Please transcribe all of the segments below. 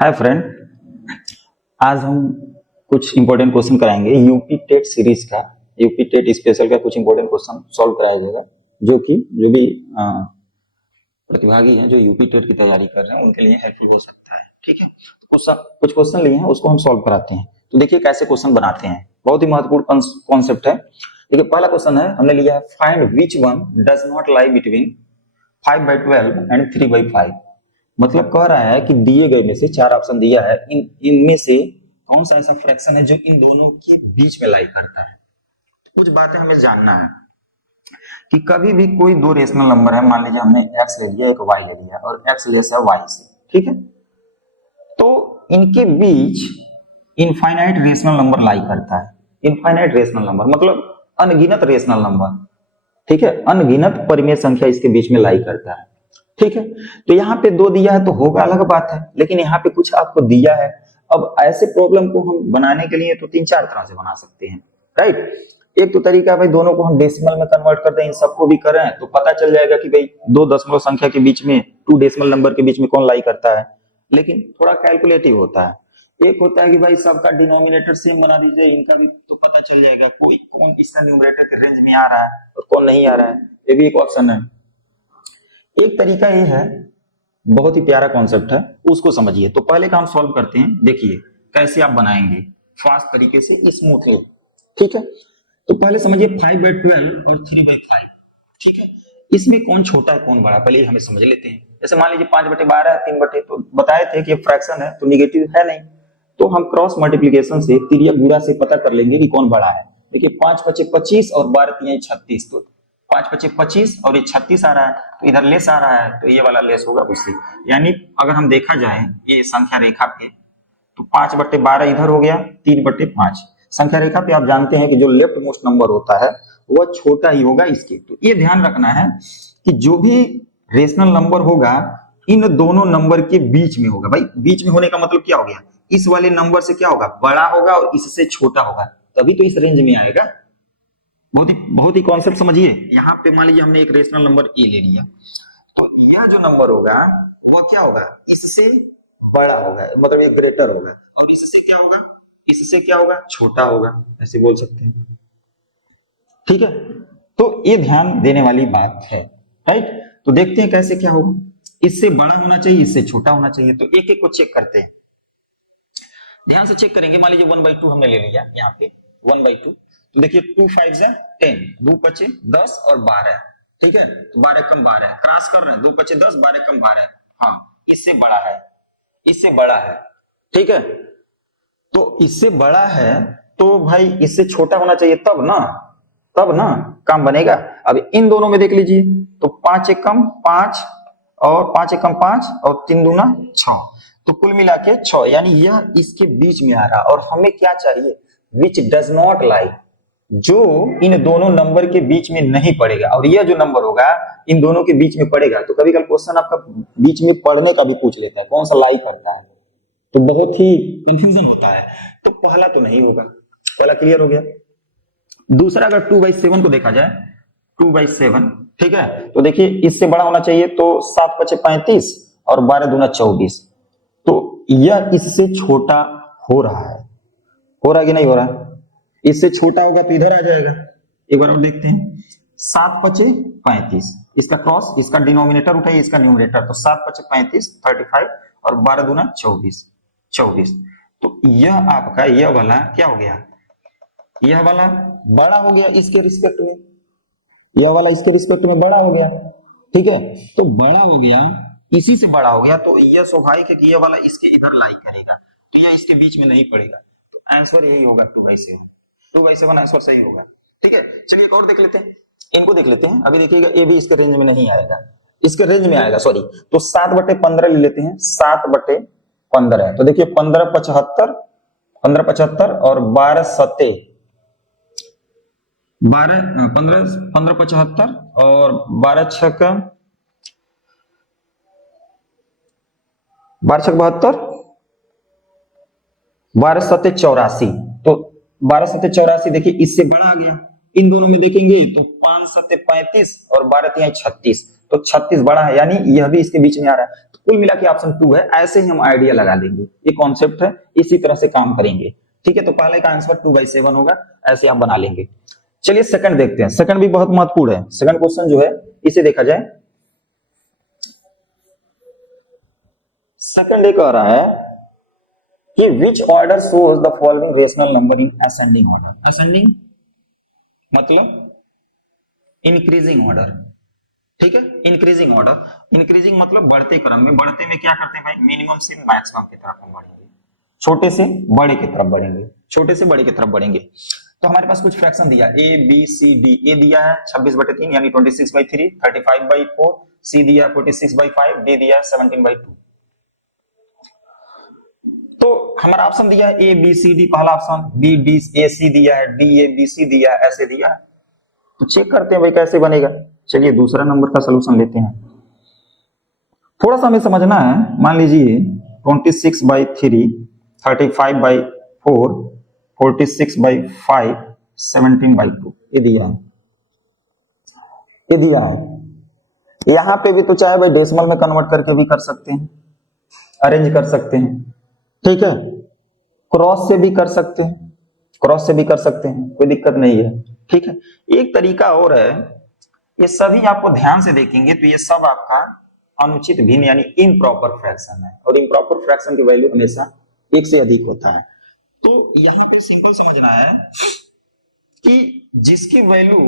Hi friend, आज हम कुछ इंपॉर्टेंट क्वेश्चन कराएंगे। यूपी टेट सीरीज का, यूपी टेट स्पेशल का कुछ इंपॉर्टेंट क्वेश्चन सॉल्व कराया जाएगा, जो भी प्रतिभागी हैं जो यूपी टेट की तैयारी कर रहे हैं उनके लिए हेल्पफुल हो सकता है। ठीक है, कुछ क्वेश्चन लिए हैं, उसको हम सॉल्व कराते हैं। तो देखिए कैसे क्वेश्चन बनाते हैं, बहुत ही महत्वपूर्ण कॉन्सेप्ट है। देखिए पहला क्वेश्चन है, हमने लिया है find which one does not lie between 5/12 and 3/5। मतलब कह रहा है कि दिए गए में से चार ऑप्शन दिया है, इनमें से कौन सा ऐसा फ्रैक्शन है जो इन दोनों के बीच में लाई करता है। कुछ बातें हमें जानना है कि कभी भी कोई दो रेशनल नंबर है, मान लीजिए हमने x ले लिया, एक y ले लिया और x लेस है y से, ठीक है, तो इनके बीच इनफाइनाइट रेशनल नंबर लाई करता है। इनफाइनाइट रेशनल नंबर मतलब अनगिनत रेशनल नंबर, ठीक है, अनगिनत परिमेय संख्या इसके बीच में लाई करता है। ठीक है, तो यहाँ पे दो दिया है तो होगा अलग बात है, लेकिन यहाँ पे कुछ आपको दिया है। अब ऐसे प्रॉब्लम को हम बनाने के लिए तो तीन चार तरह से बना सकते हैं, राइट। एक तो तरीका भाई दोनों को हम डेसिमल में कन्वर्ट कर दें, इन सबको भी करें तो पता चल जाएगा कि भाई दो दशमलव संख्या के बीच में, टू डेसिमल नंबर के बीच में कौन लाई करता है, लेकिन थोड़ा कैलकुलेटिव होता है। एक होता है कि भाई सबका डिनोमिनेटर सेम बना दीजिए, इनका भी तो पता चल जाएगा कोई कौन इसका न्यूमरेटर के रेंज में आ रहा है और कौन नहीं आ रहा है, ये भी एक ऑप्शन है। एक तरीका ये है, बहुत ही प्यारा कॉन्सेप्ट है, उसको समझिए। तो पहले का हम सॉल्व करते हैं, देखिए कैसे आप बनाएंगे फास्ट तरीके से, स्मूथली। ठीक है, तो पहले समझिए 5/12 और 3/5। ठीक है, इसमें कौन छोटा है कौन बड़ा, पहले हमें समझ लेते हैं। जैसे मान लीजिए 5/12 है, 3/, तो बताए थे कि फ्रैक्शन है तो निगेटिव है नहीं, तो हम क्रॉस मल्टीप्लीकेशन से, तिरिया गुणा से पता कर लेंगे कि कौन बड़ा है। देखिए 5×5 = 25 और 12×3 = 36, तो 5×5 = 25 और ये 36 आ रहा है, तो इधर लेस आ रहा है, तो ये वाला लेस होगा उससे। यानी अगर हम देखा जाए ये संख्या रेखा पे, तो 5/12 इधर हो गया, 3/5। संख्या रेखा पे आप जानते हैं कि जो लेफ्ट मोस्ट नंबर होता है वह छोटा ही होगा इसके। तो ये ध्यान रखना है कि जो भी रेशनल नंबर होगा इन दोनों नंबर के बीच में होगा। भाई बीच में होने का मतलब क्या हो गया, इस वाले नंबर से क्या होगा, बड़ा होगा और इससे छोटा होगा, तभी तो इस रेंज में आएगा। बहुत ही कॉन्सेप्ट समझिए। यहाँ पे मान लीजिए हमने एक रेशनल नंबर ए ले लिया, तो यह जो नंबर होगा वह क्या होगा, इससे बड़ा होगा, मतलब ये ग्रेटर होगा, और इससे क्या होगा, इससे क्या होगा, छोटा होगा, ऐसे बोल सकते हैं। ठीक है, तो ये ध्यान देने वाली बात है, राइट। तो देखते हैं कैसे क्या होगा, इससे बड़ा होना चाहिए, इससे छोटा होना चाहिए। तो एक एक को चेक करते हैं, ध्यान से चेक करेंगे। मान लीजिए 1/2 हमने ले लिया, यहाँ पे 1/2, तो देखिए 2 5 10, 2 5 10 और 12, ठीक है, 12 कम 12 क्रॉस कर रहे हैं, 2 5 10, 12 कम 12, हाँ इससे बड़ा है, इससे बड़ा है, ठीक है। तो इससे बड़ा है तो भाई इससे छोटा होना चाहिए, तब ना काम बनेगा। अब इन दोनों में देख लीजिए, तो 5 1 कम 5 और 5 1 कम 5 और 3 दूना 6, तो कुल मिला के 6, यानी यह इसके बीच में आ रहा। और हमें क्या चाहिए, विच डज नॉट लाई, जो इन दोनों नंबर के बीच में नहीं पड़ेगा, और यह जो नंबर होगा इन दोनों के बीच में पड़ेगा। तो कभी कभी क्वेश्चन आपका बीच में पढ़ने का भी पूछ लेता है, कौन सा लाई करता है, तो बहुत ही कंफ्यूजन होता है। तो पहला तो नहीं होगा, पहला क्लियर हो गया। दूसरा अगर 2/7 को देखा जाए, 2/7, ठीक है, तो देखिए इससे बड़ा होना चाहिए, तो 7 5 35 और 12 दूना 24, तो यह इससे छोटा हो रहा है, हो रहा कि नहीं हो रहा, इससे छोटा होगा तो इधर आ जाएगा। एक बार और देखते हैं, 7 5 35, इसका क्रॉस, इसका डिनोमिनेटर उठाइए, इसका न्यूमरेटर, तो 7 5 35 35 और 12 दूना 24, तो यह आपका यह वाला क्या हो गया, यह वाला बड़ा हो गया इसके रिस्पेक्ट में, यह वाला इसके रिस्पेक्ट में बड़ा हो गया, ठीक है। तो बड़ा हो गया, इसी से बड़ा हो गया, तो यह स्वाभाविक है कि यह वाला इसके इधर लाई करेगा, तो यह इसके बीच में नहीं पड़ेगा। तो आंसर यही होगा 2/7, 2/7 आंसर सही होगा। ठीक है, चलिए एक और देख लेते हैं, इनको देख लेते हैं। अभी देखिएगा ये भी इसके रेंज में नहीं आएगा, इसके रेंज में आएगा, सॉरी। तो 7/15 ले लेते हैं, 7/15 है, तो देखिए 15 75 और 12 7 15 75 और 12 6 72, 12 7 84, तो 12 7 84 देखिए इससे बड़ा आ गया। इन दोनों में देखेंगे तो 5 7 35 और 12 3 36, तो 36 बड़ा है, यानी यह भी इसके बीच में आ रहा है, तो कुल मिला के ऑप्शन 2 है। ऐसे ही हम आइडिया लगा देंगे, ये कॉन्सेप्ट है, इसी तरह से काम करेंगे। ठीक है, तो पहले का आंसर 2/7 होगा, ऐसे आप बना लेंगे। चलिए सेकंड देखते हैं, सेकंड भी बहुत महत्वपूर्ण है। सेकंड क्वेश्चन जो है इसे देखा जाए। सेकंड ये कह रहा है कि which order shows the following rational number in ascending order. Ascending मतलब इंक्रीजिंग ऑर्डर, ठीक है, इंक्रीजिंग ऑर्डर। इंक्रीजिंग मतलब बढ़ते क्रम में, बढ़ते में क्या करते हैं भाई, मिनिमम से मैक्सिमम की तरफ हम बढ़ेंगे, छोटे से बड़े की तरफ बढ़ेंगे, छोटे से बड़े की तरफ बढ़ेंगे। तो हमारे पास कुछ फ्रैक्शन दिया ए बी सी डी। ए दिया है 26/3 यानी 26/3, 35/4, सी दिया 46/5, डी दिया 17/2। तो हमारा ऑप्शन दिया है ए बी सी डी, पहला ऑप्शन, बी डी ए सी दिया है, डी ए बी सी दिया है, ऐसे दिया है। तो चेक करते हैं भाई कैसे बनेगा। चलिए दूसरा नंबर का सलूशन लेते हैं। थोड़ा सा हमें समझना है, मान लीजिए 26/3, 35/4, 46/5, 17/2 ये दिया है, ये दिया है। यहां पे भी तो चाहे भाई डेसिमल में कन्वर्ट करके भी कर सकते हैं, अरेंज कर सकते हैं, ठीक है, क्रॉस से भी कर सकते हैं, क्रॉस से भी कर सकते हैं, कोई दिक्कत नहीं है। ठीक है, एक तरीका और है, ये सभी आपको ध्यान से देखेंगे तो ये सब आपका अनुचित भिन्न यानी इम्प्रॉपर फ्रैक्शन है, और इम्प्रॉपर फ्रैक्शन की वैल्यू हमेशा 1 से अधिक होता है। तो यहां पे सिंपल समझना है कि जिसकी वैल्यू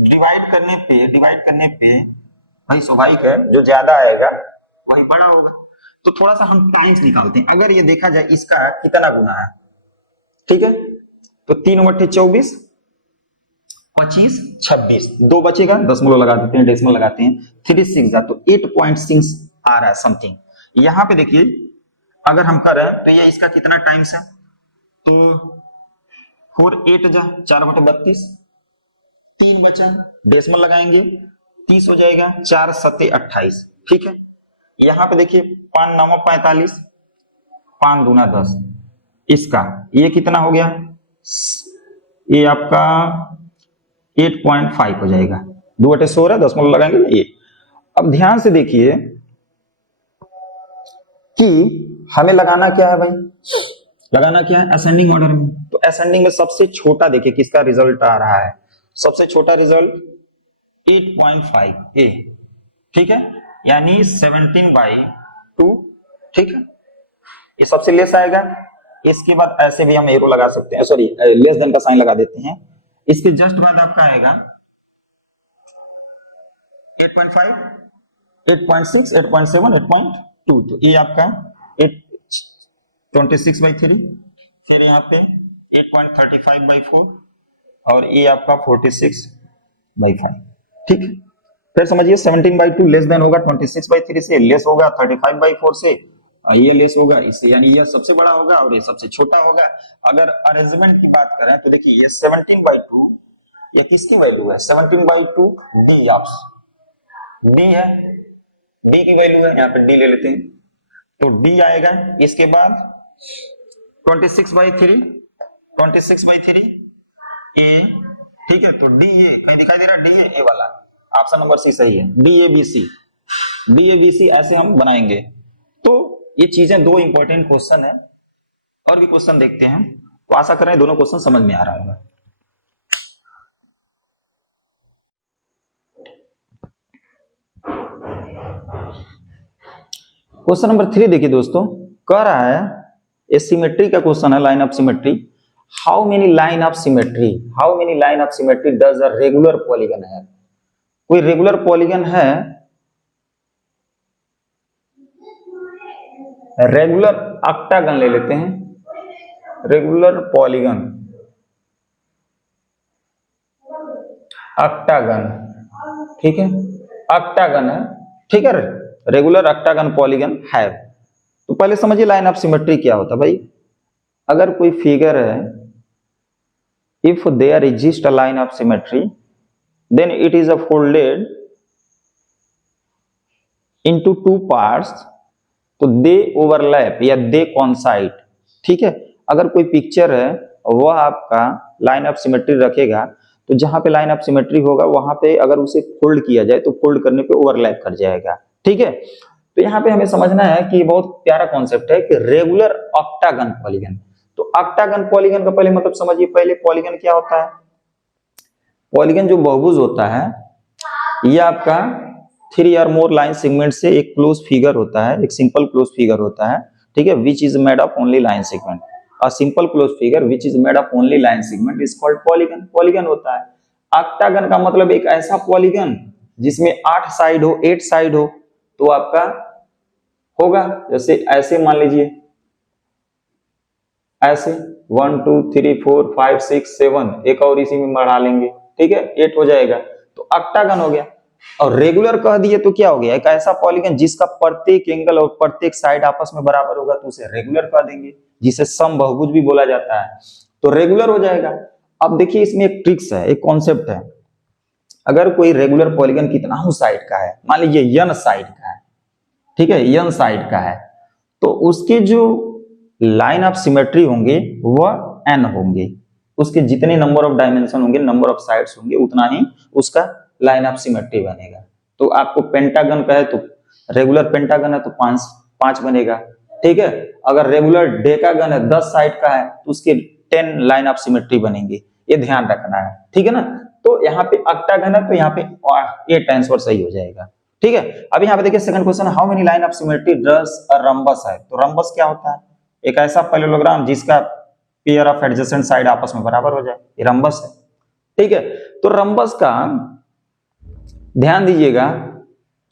डिवाइड करने पे भाई स्वाभाविक है जो ज्यादा आएगा वही बड़ा होगा। तो थोड़ा सा हम टाइम्स निकालते हैं, अगर ये देखा जाए इसका कितना गुना है, ठीक है, तो 3/24, 25, 26, 2 बचेगा, दशमलव लगा देते हैं, डेसिमल लगाते हैं, 3 6 जा तो 8.6 आ रहा है समथिंग। यहां पे देखिए अगर हम कर रहे हैं तो ये इसका कितना टाइम्स है, तो 4 8 जा 4/32, 3 बचा, डेसिमल लगाएंगे 30 हो जाएगा, 4 7 28, ठीक है। यहां पे देखिए 5 9 45, 5 दूना 10, इसका ये कितना हो गया, ये आपका 8.5 हो जाएगा, 2/16 दशमलव लगाएंगे ये। अब ध्यान से देखिए कि हमें लगाना क्या है भाई, लगाना क्या है असेंडिंग ऑर्डर में। तो असेंडिंग में सबसे छोटा देखिए किसका रिजल्ट आ रहा है, सबसे छोटा रिजल्ट 8.5 ए, ठीक है, यानी 17/2, ठीक है, ये सबसे लेस आएगा। इसके बाद ऐसे भी हम एरो लगा सकते हैं, सॉरी लेस देन का साइन लगा देते हैं। इसके जस्ट बाद आपका आएगा 8.5, 8.6, 8.7, 8.2, तो ये आपका 26/3, फिर यहाँ पे 8.35/4 और ये आपका 46/5, ठीक है। फिर समझिए 17/2 लेस देन होगा 26/3 से, लेस होगा 35/4 से, ये लेस होगा इससे, यानी यह सबसे बड़ा होगा और ये सबसे छोटा होगा। अगर अरेंजमेंट की बात करें तो देखिए ये 17/2 ये किसकी वैल्यू है, 17/2 डी, आप डी है, डी की वैल्यू है, यहाँ पे डी ले लेते हैं, तो डी आएगा। इसके बाद 26/3, 26/3 ए, ठीक है, तो डी ए कहीं दिखाई दे रहा है, डी ए वाला ऑप्शन नंबर सी सही है, D A B C, D A B C ऐसे हम बनाएंगे। तो ये चीजें दो इंपॉर्टेंट क्वेश्चन है, और भी क्वेश्चन देखते हैं, तो आशा करें दोनों क्वेश्चन समझ में आ रहा होगा। क्वेश्चन नंबर 3 देखिए दोस्तों, कह रहा है ये सिमेट्री का क्वेश्चन है, line of symmetry. How many line of symmetry, how many line of symmetry does a regular polygon है। कोई रेगुलर पॉलीगन है, रेगुलर ऑक्टागन ले लेते हैं, रेगुलर पॉलीगन ऑक्टागन, ठीक है, ऑक्टागन है, ठीक है, रेगुलर ऑक्टागन पॉलीगन है। तो पहले समझिए लाइन ऑफ सिमेट्री क्या होता है भाई। अगर कोई फिगर है, if there exist a line of symmetry then it is a folded into 2 parts, तो दे ओवरलैप या दे कॉन्साइड, ठीक है। अगर कोई पिक्चर है वह आपका लाइन ऑफ सिमेट्री रखेगा तो जहां पे लाइन ऑफ सिमेट्री होगा वहां पे अगर उसे फोल्ड किया जाए तो फोल्ड करने पे ओवरलैप कर जाएगा, ठीक है। तो यहाँ पे हमें समझना है कि बहुत प्यारा कॉन्सेप्ट है कि रेगुलर ऑक्टागन पॉलीगन। तो ऑक्टागन पॉलीगन का पहले मतलब समझिए, पहले पॉलीगन क्या होता है। पॉलीगन जो बहुभुज होता है ये आपका 3 और मोर लाइन सेगमेंट से एक क्लोज फिगर होता है, एक सिंपल क्लोज फिगर होता है, ठीक है, which is made of only line segment. A simple close figure which is made of only line segment is called polygon. Polygon होता है। ऑक्टागन का मतलब एक ऐसा पॉलीगन जिसमें 8 साइड हो, 8 साइड हो, तो आपका होगा जैसे ऐसे मान लीजिए, ऐसे 1 2 3 4 5 6 7, एक और इसी में बढ़ा लेंगे, ठीक है, 8 हो जाएगा, तो ऑक्टागन हो गया। और रेगुलर कह दिए तो क्या हो गया, एक ऐसा पॉलीगन जिसका प्रत्येक एंगल और प्रत्येक साइड आपस में बराबर होगा तो उसे रेगुलर कह देंगे, जिसे समबाहुभुज भी बोला जाता है, तो रेगुलर हो जाएगा। अब देखिए इसमें एक ट्रिक्स है, एक कॉन्सेप्ट है। अगर कोई रेगुलर पॉलीगन कितना साइड का है, मान लीजिए n साइड का है, ठीक है, n साइड का है, तो उसके जो लाइन ऑफ सिमेट्री होंगे वह n होंगे, उसके जितने नंबर ऑफ डायमेंशन होंगे, नंबर ऑफ साइड्स होंगे, उतना ही उसका लाइन ऑफ सिमेट्री बनेगा। तो आपको पेंटागन का है तो रेगुलर पेंटागन है तो 5 बनेगा, ठीक है। अगर रेगुलर डेकागन है, 10 साइड का है, तो उसके 10 लाइन ऑफ सिमेट्री बनेंगे, ये ध्यान रखना है, ठीक है ना। तो यहाँ पे ऑक्टागन है तो यहाँ पे 8 आंसर सही हो जाएगा, ठीक है। अब यहाँ पे देखिए second question, how many line of symmetry does a rhombus है। तो रंबस क्या होता है, एक ऐसा पैरेललोग्राम जिसका पेयर ऑफ एडजेसेंट साइड आपस में बराबर हो जाए, ये रंबस है, ठीक है। तो रंबस का ध्यान दीजिएगा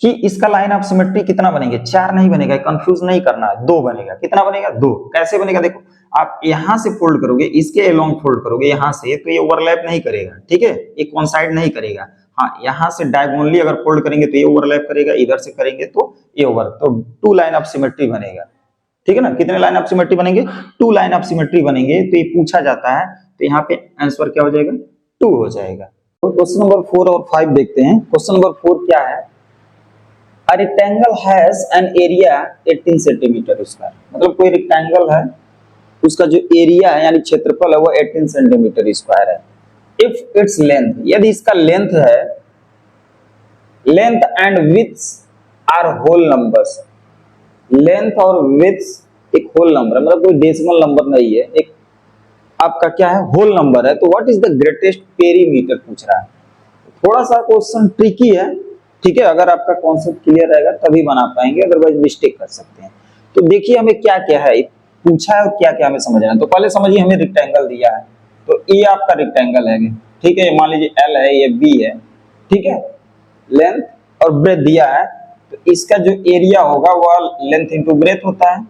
कि इसका लाइन ऑफ सिमेट्री कितना बनेंगे, 4 नहीं बनेगा, कंफ्यूज नहीं करना है, 2 बनेगा। कितना बनेगा, 2। कैसे बनेगा, देखो आप यहां से फोल्ड करोगे, इसके एलोंग फोल्ड करोगे यहां से, तो ये ओवरलैप नहीं करेगा, ठीक है, ये कोइंसाइड नहीं करेगा। हाँ, यहां से डायगोनली अगर फोल्ड करेंगे तो ये ओवरलैप करेगा, इधर से करेंगे तो ये ओवर, तो 2 लाइन ऑफ सिमेट्री बनेगा, ठीक है ना। कितने लाइन ऑफ सिमेट्री बनेंगे, 2 लाइन ऑफ सिमेट्री बनेंगे। तो ये पूछा जाता है, तो यहाँ पे आंसर क्या हो जाएगा, 2 हो जाएगा। तो क्वेश्चन नंबर 4 और 5 देखते हैं। क्वेश्चन नंबर 4 क्या है, A rectangle has an area 18 centimetre square. मतलब कोई रेक्टेंगल है, उसका जो एरिया है यानी क्षेत्रफल है वो 18 सेंटीमीटर स्क्वायर है। इफ इट्स लेंथ, यदि इसका लेंथ है, length and width are whole numbers, लेंथ और विड्थ एक होल नंबर है, मतलब कोई डेसिमल नंबर नहीं है, एक आपका क्या है, होल नंबर है। तो what is the greatest perimeter पूछ रहा है। थोड़ा सा क्वेश्चन ट्रिकी है, ठीक है, अगर आपका कॉन्सेप्ट क्लियर रहेगा तभी बना पाएंगे, अदरवाइज मिस्टेक कर सकते हैं। तो देखिए हमें क्या क्या है पूछा है और क्या क्या हमें समझना है। तो पहले समझिए, हमें रेक्टेंगल दिया है, तो ये आपका रेक्टेंगल है, ठीक है, मान लीजिए L है, ये B है, ठीक है, लेंथ और ब्रेथ दिया है, तो इसका जो एरिया होगा वह लेंथ इंटू ब्रेथ होता है,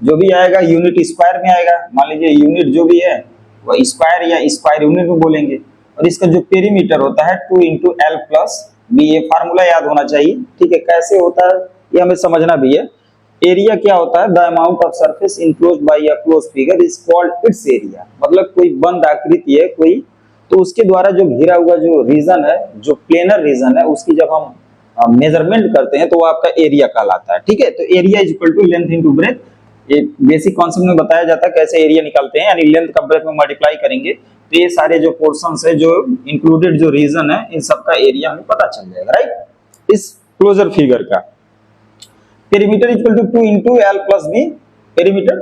जो भी आएगा यूनिट स्क्वायर में आएगा, मान लीजिए यूनिट जो भी है वह स्क्वायर या स्क्वायर यूनिट में बोलेंगे। और इसका जो पेरीमीटर होता है 2 इंटू L प्लस बी, ये फार्मूला याद होना चाहिए, ठीक है। कैसे होता है ये हमें समझना भी है। एरिया क्या होता है, the amount of surface enclosed bye a closed figure is called its area. मतलब कोई बंद आकृति है कोई, तो उसके द्वारा जो घिरा हुआ जो रीजन है, जो प्लेनर रीजन है, उसकी जब हम मेजरमेंट करते हैं तो वो आपका एरिया कहलाता है, ठीक है। तो area is equal to length into breadth, ये बेसिक कॉन्सेप्ट में बताया जाता है कैसे एरिया निकालते हैं, यानी लेंथ का ब्रेथ में मल्टीप्लाई करेंगे तो ये सारे जो पोर्शंस है, जो इंक्लूडेड जो रीजन है, इन सब का एरिया हमें पता चल जाएगा, राइट। इस क्लोजर फिगर का perimeter equal to 2 into L plus B, perimeter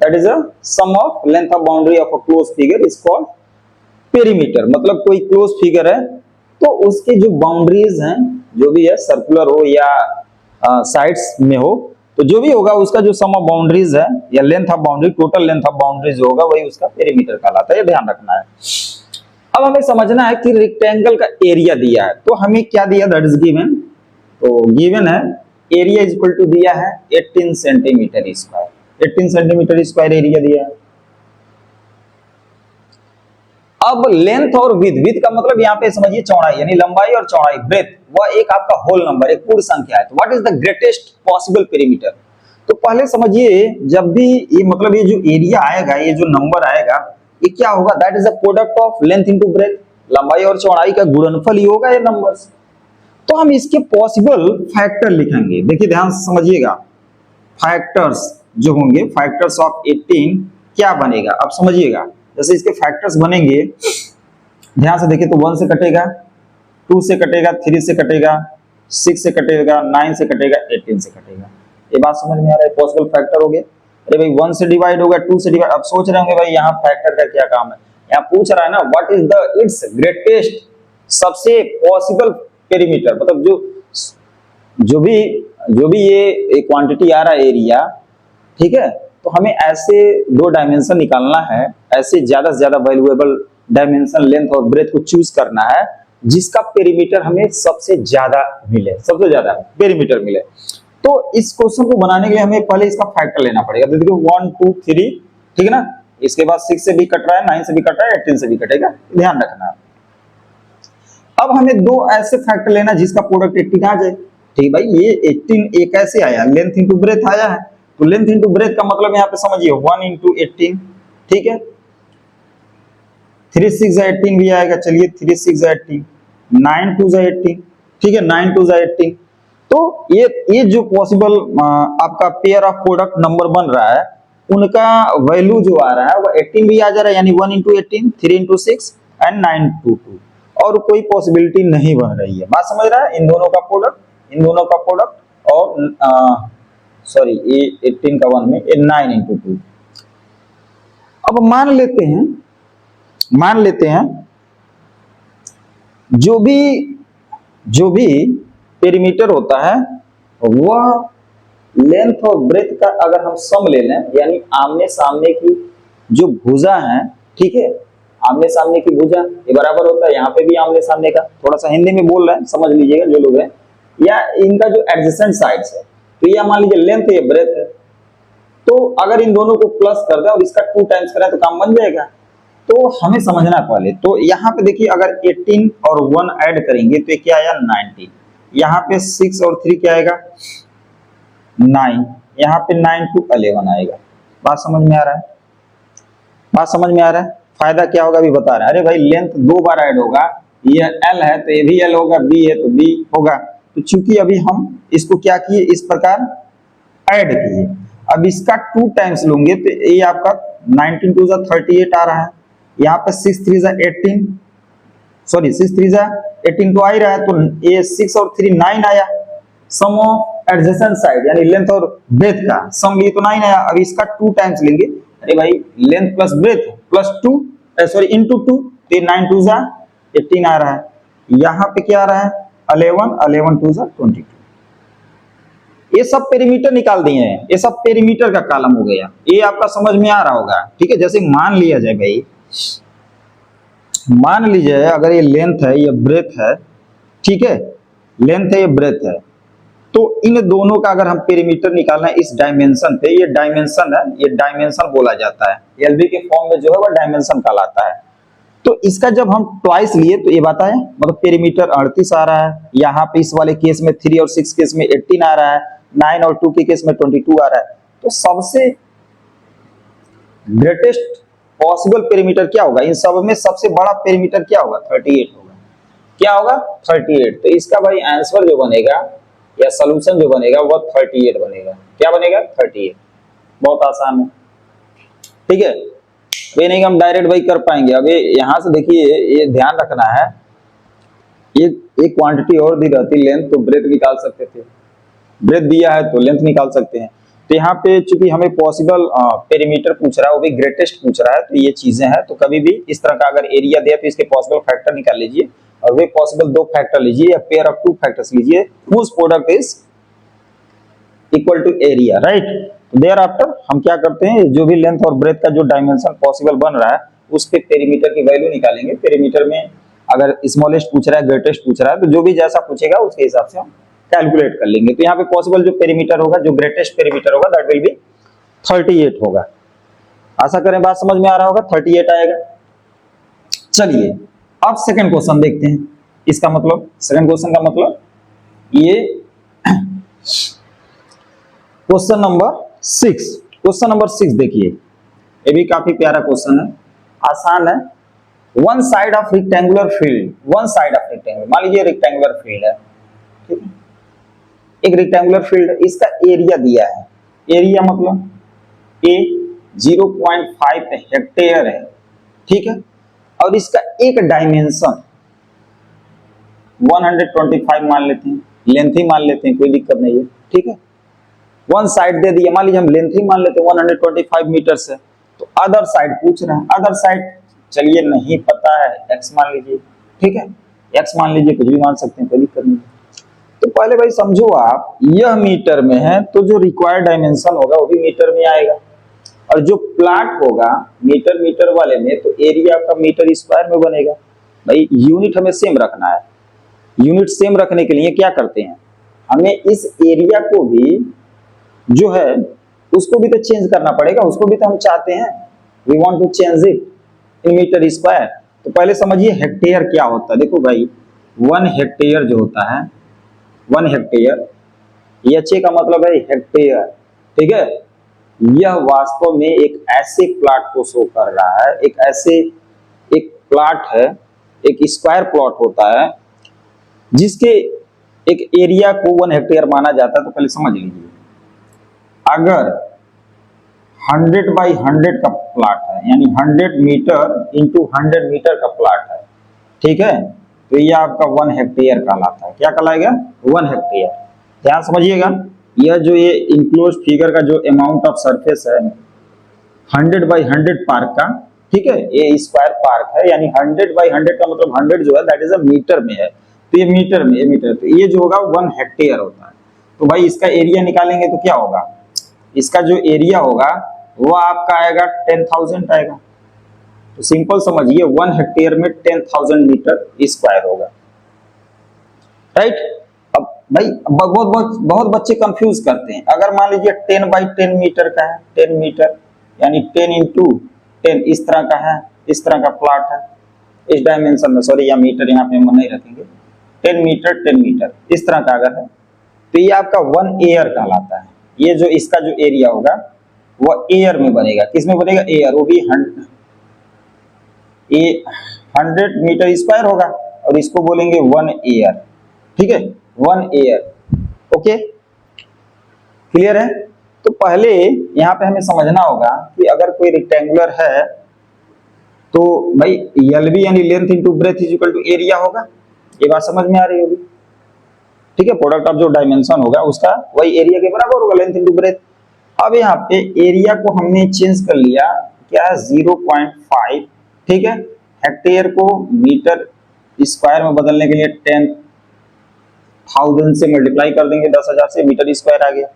that is a sum of length of boundary of a close figure is called perimeter. मतलब कोई क्लोज फिगर है तो उसके जो बाउंड्रीज हैं, जो भी है, सर्कुलर हो या साइड्स में हो, तो जो भी होगा उसका जो सम ऑफ बाउंड्रीज है या length of boundary, total length of boundary जो होगा वही उसका पेरीमीटर कहलाता है, ये ध्यान रखना है। अब हमें समझना है कि रेक्टेंगल का एरिया दिया है, तो हमें क्या दिया, दैट इज गिवन। तो गिवन है एरिया इज इक्वल टू दिया है 18 centimetre square, 18 centimetre square area दिया है। अब लेंथ और विड्थ का मतलब यहाँ पे समझिए चौड़ाई, यानी लंबाई और चौड़ाई, ब्रेथ, वह एक आपका होल नंबर, एक पूर्ण संख्या है। तो what is the greatest possible perimeter. तो पहले समझिए, जब भी ये मतलब ये जो एरिया आएगा, ये जो नंबर आएगा, ये क्या होगा, that is a product of length into breath, लंबाई और चौड़ाई का गुणनफल ही होगा ये नंबर्स। तो हम इसके पॉसिबल फैक्टर लिखेंगे। देखिए ध्यान से समझिएगा, फैक्टर्स जो होंगे, फैक्टर्स ऑफ 18 क्या बनेगा, अब समझिएगा। जैसे इसके फैक्टर्स बनेंगे ध्यान से देखिए, तो 1 से कटेगा, 2 से कटेगा, 3 से कटेगा, 6 से कटेगा, 9 से कटेगा, 18 से कटेगा। ये बात समझ में आ रहा है? पॉसिबल फैक्टर हो गया। अरे भाई 1 से डिवाइड होगा, 2 से डिवाइड, अब सोच रहे होंगे भाई यहाँ फैक्टर का क्या काम है। यहाँ पूछ रहा है ना what is the it's greatest, सबसे पॉसिबल पेरीमीटर, मतलब जो भी ये क्वांटिटी आ रहा है एरिया, ठीक है, तो हमें ऐसे दो डायमेंशन निकालना है, ऐसे ज्यादा से ज्यादा वैल्यूएबल डायमेंशन लेंथ और ब्रेथ को चूज करना है जिसका पेरीमीटर हमें सबसे ज्यादा मिले, सबसे ज्यादा पेरीमीटर मिले। तो इस क्वेश्चन को बनाने के लिए हमें पहले इसका फैक्टर लेना पड़ेगा। तो देखिए 1 2 3, ठीक है ना, इसके बाद 6 से भी कट रहा है, 9 से भी कट रहा है, 18 से भी कटेगा, ध्यान रखना है। अब हमें दो ऐसे फैक्टर लेना जिसका प्रोडक्ट 18 आ जाए। ठीक भाई, ये 18 एक ऐसे आया, लेंथ इंटू ब्रेथ आया है, तो लेंथ इंटू ब्रेथ का मतलब यहाँ पे समझिए 1 इंटू 18, ठीक है, 3 6 18 भी आएगा, चलिए 3 6 18, 9 2 18, ठीक है, 9 2 18। तो ये जो पॉसिबल आपका पेयर ऑफ प्रोडक्ट नंबर बन रहा है, उनका वैल्यू जो आ रहा है वो 18 भी आ जा रहा है, यानी 1 इंटू 18, 3 इंटू 6 एंड 9 2 2, और कोई पॉसिबिलिटी नहीं बन रही है। बात समझ रहा है? इन दोनों का प्रोडक्ट, इन दोनों का प्रोडक्ट, और सॉरी ये 18 का 1 में, ये 9 इंटू 2। अब मान लेते हैं जो भी पेरीमीटर होता है वह लेंथ और ब्रेथ का अगर हम सम ले लें, यानी आमने सामने की जो भुजा है, ठीक है, आमने सामने की भुजा ये बराबर होता है, यहाँ पे भी आमने सामने का, थोड़ा सा हिंदी में बोल रहे हैं समझ लीजिएगा जो लोग हैं, या इनका जो एडजेसेंट साइड्स है, तो ये मान लीजिए लेंथ ये ब्रेथ है, तो अगर इन दोनों को प्लस कर दें और इसका 2 टाइम्स करें तो काम बन जाएगा। तो हमें समझना पहले, तो यहाँ पे देखिए अगर 18 और 1 ऐड करेंगे तो ये क्या आया 19, यहाँ पे 6 और 3 क्या आएगा 9, यहाँ पे 9 टू 11 आएगा। बात समझ में आ रहा है? बात समझ में आ रहा है? फायदा क्या होगा अभी बता रहे हैं। अरे भाई लेंथ 2 बार ऐड होगा, ये L है तो ये भी L होगा, B है तो B होगा। तो चूंकि अभी हम इसको क्या किए, इस प्रकार ऐड किए, अब इसका 2 टाइम्स लोगे तो ये आपका 19 2 38 आ रहा है, यहाँ पे 6 3 18, सॉरी 6 3 18 तो आ ही रहा है, तो ये 6 और 3 9 आया, सम ऑफ एडजेसेंट साइड यानी लेंथ और ब्रेथ का सम लिए तो 9 आया। अब इसका 2 टाइम्स लेंगे, अरे भाई length plus breadth plus 2 sorry into 2, तो ये 9 2 18 आ रहा है, यहाँ पे क्या आ रहा है 11 11 2 22। ये सब पेरीमीटर निकाल दिए हैं, ये सब पेरीमीटर का कॉलम हो गया, ये आपका समझ में आ रहा होगा, ठीक है। जैसे मान लिया जाए भाई, मान लीजिए अगर ये लेंथ है ये ब्रेथ है, ठीक है, लेंथ है ये ब्रेथ है, तो इन दोनों का अगर हम पेरीमीटर निकालना है इस डायमेंशन पे, ये डायमेंशन है, ये डायमेंशन बोला जाता है, एलबी के फॉर्म में जो है वो डायमेंशन कहलाता है। तो इसका जब हम ट्वाइस लिए तो ये बात आया, मतलब पेरीमीटर 38 आ रहा है, यहाँ पे इस वाले केस में 3 और 6 केस में 18 आ रहा है, 9 और 2 के केस में 22 आ रहा है। तो सबसे ग्रेटेस्ट पॉसिबल पेरीमीटर क्या होगा, इन सब में सबसे बड़ा पेरीमीटर क्या होगा 38 होगा। क्या होगा 38। तो इसका भाई आंसर जो बनेगा या सोल्यूशन जो बनेगा वो 38 बनेगा। क्या बनेगा 38। बहुत आसान है, ठीक है। ये नहीं हम डायरेक्ट भाई कर पाएंगे। अब यहां से देखिए, ये ध्यान रखना है, ये एक क्वांटिटी और दी रहती लेंथ तो ब्रेथ निकाल सकते थे, ब्रेथ दिया है तो लेंथ निकाल सकते हैं। तो यहाँ पे चूंकि हमें पॉसिबल पेरीमीटर पूछ रहा है, वो भी ग्रेटेस्ट पूछ रहा है, तो ये चीजें हैं। तो कभी भी इस तरह का अगर एरिया दिया तो इसके पॉसिबल फैक्टर निकाल लीजिए, और वे पॉसिबल 2 फैक्टर लीजिए या पेयर ऑफ 2 फैक्टर्स लीजिए, whose product is equal to area, right. Thereafter हम क्या करते हैं, जो भी लेंथ और ब्रेथ का जो डायमेंशन पॉसिबल बन रहा है उसके पेरीमीटर की वैल्यू निकालेंगे। पेरीमीटर में अगर स्मॉलेस्ट पूछ रहा है, ग्रेटेस्ट पूछ रहा है, तो जो भी जैसा पूछेगा उसके हिसाब से हम कैलकुलेट कर लेंगे। तो यहाँ पे पॉसिबल जो पेरीमीटर होगा, जो ग्रेटेस्ट पेरीमीटर होगा, दैट विल बी 38 होगा। आशा करें बात समझ में आ रहा होगा, 38 आएगा। चलिए अब सेकंड क्वेश्चन देखते हैं। इसका मतलब सेकंड क्वेश्चन का मतलब ये क्वेश्चन नंबर 6। क्वेश्चन नंबर 6 देखिए, ये भी काफी प्यारा क्वेश्चन है, आसान है। One side of rectangular field, one side of rectangular, मान लीजिए रेक्टेंगुलर फील्ड है, ठीक है, एक रेक्टेंगुलर फील्ड है, इसका एरिया दिया है। एरिया मतलब ए 0.5 हेक्टेयर है, ठीक है। और इसका एक डायमेंशन 125 मान लेते हैं, लेंथ ही मान लेते हैं, कोई दिक्कत नहीं है, ठीक है। वन साइड दे दिया, मान लीजिए हम लेंथ ही मान लेते हैं 125 मीटर से, तो अदर साइड पूछ रहे हैं, अदर साइड चलिए नहीं पता है, एक्स मान लीजिए, ठीक है, एक्स मान लीजिए, कुछ भी मान सकते हैं, कोई दिक्कत नहीं। तो पहले भाई समझो आप, यह मीटर में है तो जो रिक्वायर्ड डायमेंशन होगा वो भी मीटर में आएगा, और जो प्लॉट होगा मीटर मीटर वाले में तो एरिया का मीटर स्क्वायर में बनेगा। भाई यूनिट हमें सेम रखना है, यूनिट सेम रखने के लिए क्या करते हैं, हमें इस एरिया को भी जो है उसको भी तो चेंज करना पड़ेगा, उसको भी तो हम चाहते हैं, we want to change it in metre square. तो पहले समझिए हेक्टेयर क्या होता है। देखो भाई 1 हेक्टेयर जो होता है, 1 हेक्टेयर, एच का मतलब है हेक्टेयर, ठीक है। यह वास्तव में एक ऐसे प्लॉट को शो कर रहा है, एक ऐसे एक प्लॉट है, एक स्क्वायर प्लॉट होता है जिसके एक एरिया को 1 हेक्टेयर माना जाता है। तो पहले समझ लीजिए, अगर 100 बाई 100 का प्लॉट है, यानी 100 मीटर इंटू 100 मीटर का प्लॉट है, ठीक है, तो ये आपका 1 हेक्टेयर कहलाता है। क्या कहलाएगा? 1 हेक्टेयर। ध्यान समझिएगा, यह जो ये इनक्लोज फिगर का जो अमाउंट ऑफ सरफेस है 100 बाई 100 पार्क का, ठीक है, ये स्क्वायर पार्क है, यानी 100 बाई 100 का मतलब 100 जो है दैट इज अ मीटर में है, तो ये मीटर में, ये मीटर, तो ये जो होगा 1 हेक्टेयर होता है। तो भाई इसका एरिया निकालेंगे तो क्या होगा, इसका जो एरिया होगा वो आपका आएगा 10,000 आएगा। तो सिंपल समझिए 1 हेक्टेयर में 10,000 मीटर स्क्वायर होगा, राइट। अब भाई बहुत बच्चे कंफ्यूज करते हैं, अगर मान लीजिए 10 बाई 10 मीटर का है, 10 मीटर यानी 10 इंटू 10 इस तरह का है, इस तरह का प्लॉट है, इस डायमेंशन में, सॉरी या मीटर यहाँ पे हम नहीं रखेंगे, 10 मीटर 10 मीटर इस तरह का अगर है तो ये आपका 1 एयर कहलाता है। ये जो इसका जो एरिया होगा वो एयर में बनेगा, किस में बनेगा? एयर, वो भी 100 मीटर स्क्वायर होगा, और इसको बोलेंगे 1 एयर, ठीक है, 1 एयर। ओके, क्लियर है? तो पहले यहाँ पे हमें समझना होगा कि अगर कोई रेक्टेंगुलर है तो भाई एलबी यानी length into breadth is equal to area होगा, ये बात समझ में आ रही होगी, ठीक है। प्रोडक्ट ऑफ जो डायमेंशन होगा उसका वही एरिया के बराबर होगा, लेंथ इंटू ब्रेथ। अब यहाँ पे एरिया को हमने चेंज कर लिया, क्या है 0.5, ठीक है, हेक्टेयर को मीटर स्क्वायर में बदलने के लिए 10,000 से मल्टीप्लाई कर देंगे, 10,000 से मीटर स्क्वायर आ गया।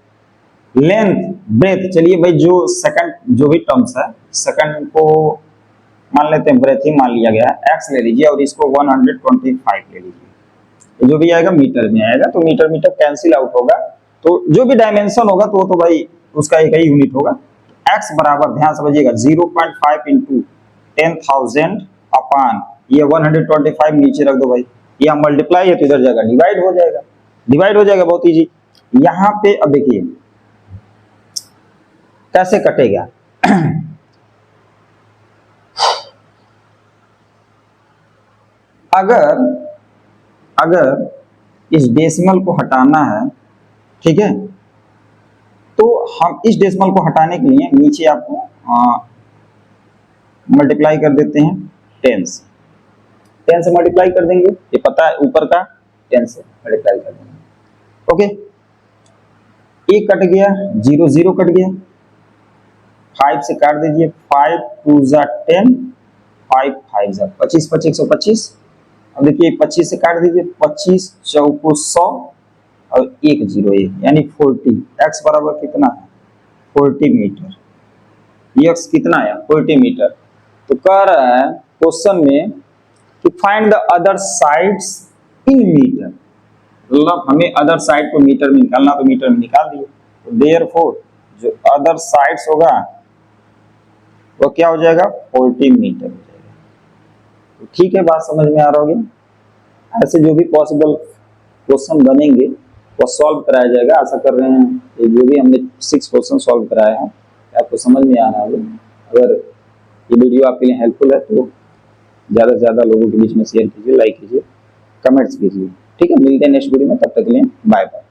लेंथ ब्रेथ, चलिए भाई जो सेकंड जो भी टर्म्स है, सेकंड को मान लेते हैं ब्रेथ ही मान लिया गया है, एक्स ले लीजिए और इसको 125 ले लीजिए, जो भी आएगा मीटर में आएगा, तो मीटर मीटर कैंसिल आउट होगा, तो जो भी डायमेंशन होगा तो भाई उसका एक ही यूनिट होगा। x बराबर, ध्यान समझिएगा, 0.5 इंटू 10,000 अपान ये 125 नीचे रख दो भाई, ये मल्टीप्लाई है तो इधर जाएगा डिवाइड हो जाएगा, डिवाइड हो जाएगा, बहुत इजी। यहाँ पे अब देखिए कैसे कटेगा अगर इस डेसिमल को हटाना है, ठीक है, तो हम इस डेसिमल को हटाने के लिए नीचे आपको मल्टीप्लाई कर देते हैं 10 से, 10 से मल्टीप्लाई कर देंगे, ये पता है ऊपर का 10 से मल्टीप्लाई कर देंगे, ओके। एक कट गया, 0 0 कट गया, 5 से काट दीजिए, 5 2 जा 10, 5 5 जा 25, 25 125। अब देखिए 25 से काट दीजिए, 25 चौको 100 और 1 0 1 यानी 40। x बराबर कितना है? 40 मीटर। x कितना है? 40 मीटर। तो कह रहा है क्वेश्चन में कि find the other sides in metre, मतलब हमें अदर साइड को मीटर में निकालना, तो मीटर में निकाल दिए, तो देयरफॉर जो अदर साइड्स होगा वो क्या हो जाएगा? 40 मीटर हो जाएगा। तो ठीक है, बात समझ में आ रहा होगी। ऐसे जो भी पॉसिबल क्वेश्चन बनेंगे वो सॉल्व कराया जाएगा। आशा कर रहे हैं कि जो भी हमने 6 क्वेश्चन सॉल्व कराए हैं आपको समझ में आ रहा है। अगर ये वीडियो आपके लिए हेल्पफुल है तो ज़्यादा से ज़्यादा लोगों के बीच में शेयर कीजिए, लाइक कीजिए, कमेंट्स कीजिए। ठीक है, मिलते हैं नेक्स्ट वीडियो में, तब तक के लिए बाय बाय।